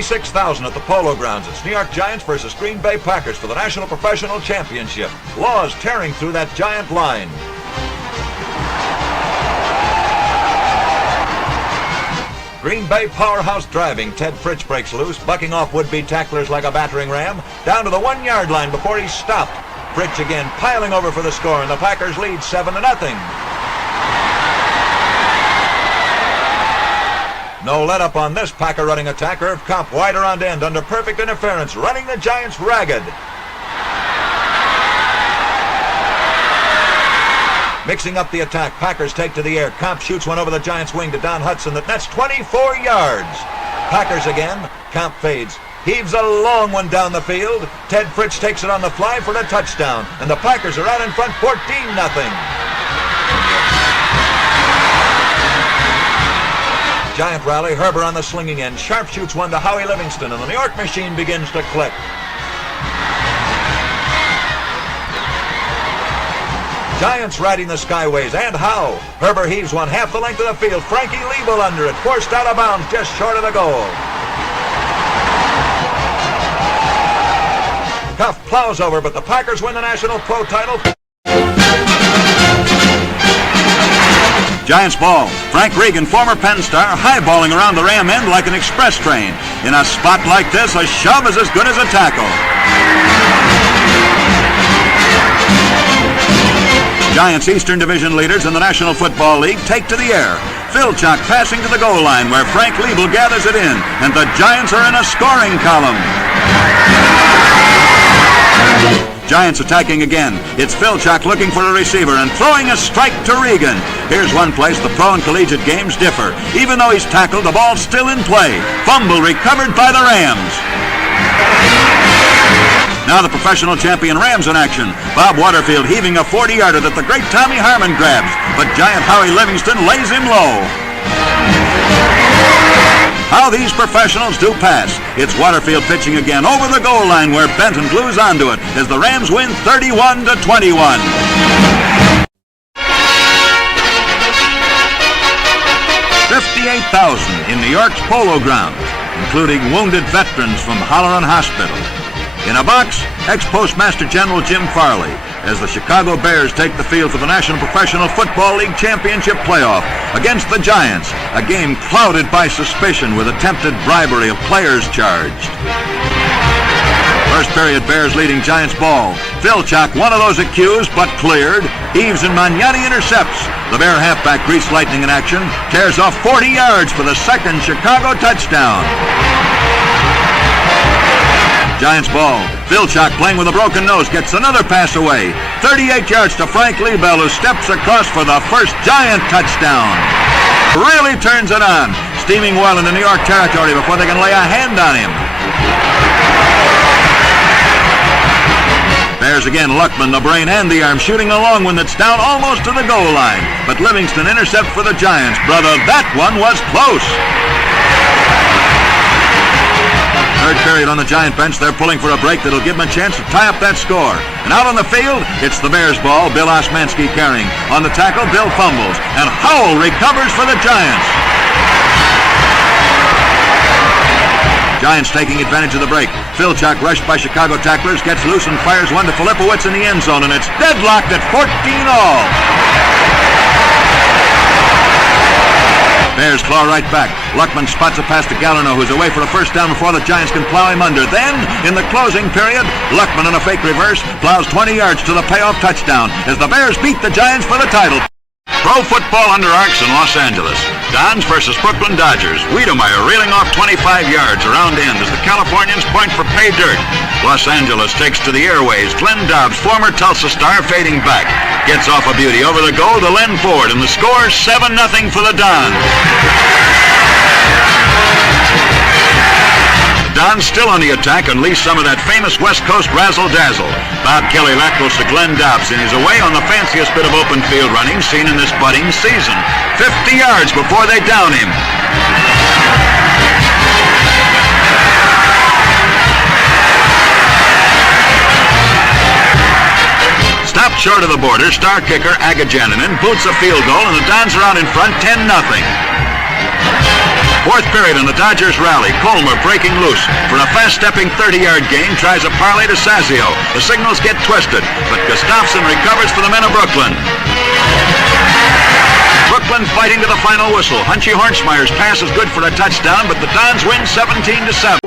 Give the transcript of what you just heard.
26,000 at the Polo Grounds. It's New York Giants versus Green Bay Packers for the National Professional Championship. Laws tearing through that giant line. Green Bay powerhouse driving. Ted Fritsch breaks loose, bucking off would-be tacklers like a battering ram, down to the 1-yard line before he's stopped. Fritsch again piling over for the score, and the Packers lead 7-0. No let-up on this Packer running attack. Irv Komp wide around end under perfect interference, running the Giants ragged. Mixing up the attack, Packers take to the air. Komp shoots one over the Giants' wing to Don Hudson that nets 24 yards. Packers again. Komp fades. Heaves a long one down the field. Ted Fritsch takes it on the fly for a touchdown. And the Packers are out in front 14-0. Giant rally. Herber on the slinging end. Sharp shoots one to Howie Livingston, and the New York machine begins to click. Giants riding the skyways, and how? Herber heaves one half the length of the field. Frankie Liebel under it, forced out of bounds just short of the goal. Cuff plows over, but the Packers win the National Pro title. Giants ball. Frank Regan, former Penn star, highballing around the ram end like an express train. In a spot like this, a shove is as good as a tackle. Giants Eastern Division leaders in the National Football League take to the air. Filchuk passing to the goal line where Frank Liebel gathers it in, and the Giants are in a scoring column. Giants attacking again. It's Filchuk looking for a receiver and throwing a strike to Regan. Here's one place the pro and collegiate games differ. Even though he's tackled, the ball's still in play. Fumble recovered by the Rams. Now the professional champion Rams in action. Bob Waterfield heaving a 40-yarder that the great Tommy Harmon grabs, but giant Howie Livingston lays him low. How these professionals do pass. It's Waterfield pitching again over the goal line where Benton glues onto it as the Rams win 31-21. 58,000 in New York's Polo Grounds, including wounded veterans from Holloran Hospital. In a box, ex-Postmaster General Jim Farley, as the Chicago Bears take the field for the National Professional Football League Championship playoff against the Giants, a game clouded by suspicion with attempted bribery of players charged. First period, Bears leading Giants ball. Filchuk, one of those accused, but cleared. Heaves and Magnani intercepts. The Bear halfback, Grease Lightning in action, tears off 40 yards for the second Chicago touchdown. Giants ball. Filchuk playing with a broken nose gets another pass away. 38 yards to Frank Liebel, who steps across for the first Giant touchdown. Really turns it on. Steaming well into New York territory before they can lay a hand on him. Bears again, Luckman, the brain and the arm, shooting a long one that's down almost to the goal line. But Livingston intercepts for the Giants. Brother, that one was close. Third period on the Giant bench. They're pulling for a break that'll give them a chance to tie up that score. And out on the field, it's the Bears ball. Bill Osmanski carrying. On the tackle, Bill fumbles. And Howell recovers for the Giants. Giants taking advantage of the break. Filchuk, rushed by Chicago tacklers, gets loose and fires one to Filipowicz in the end zone, and it's deadlocked at 14-all. Bears claw right back. Luckman spots a pass to Gallarno, who's away for a first down before the Giants can plow him under. Then, in the closing period, Luckman in a fake reverse plows 20 yards to the payoff touchdown as the Bears beat the Giants for the title. Pro football under arcs in Los Angeles. Dons versus Brooklyn Dodgers. Wiedemeyer reeling off 25 yards around end as the Californians point for pay dirt. Los Angeles takes to the airways. Glenn Dobbs, former Tulsa star, fading back. Gets off a beauty over the goal to Len Ford, and the score 7-0 for the Dons. Dons still on the attack, unleash some of that famous West Coast razzle-dazzle. Bob Kelly lackluster to Glenn Dobbs, and he's away on the fanciest bit of open field running seen in this budding season. 50 yards before they down him. Stopped short of the border, star kicker Agajaninen boots a field goal, and the Dons are out in front 10-0. Fourth period in the Dodgers rally. Colmer breaking loose for a fast-stepping 30-yard gain. Tries a parlay to Sazio. The signals get twisted, but Gustafson recovers for the men of Brooklyn. Brooklyn fighting to the final whistle. Hunchy Hornsmeyer's pass is good for a touchdown, but the Dons win 17-7.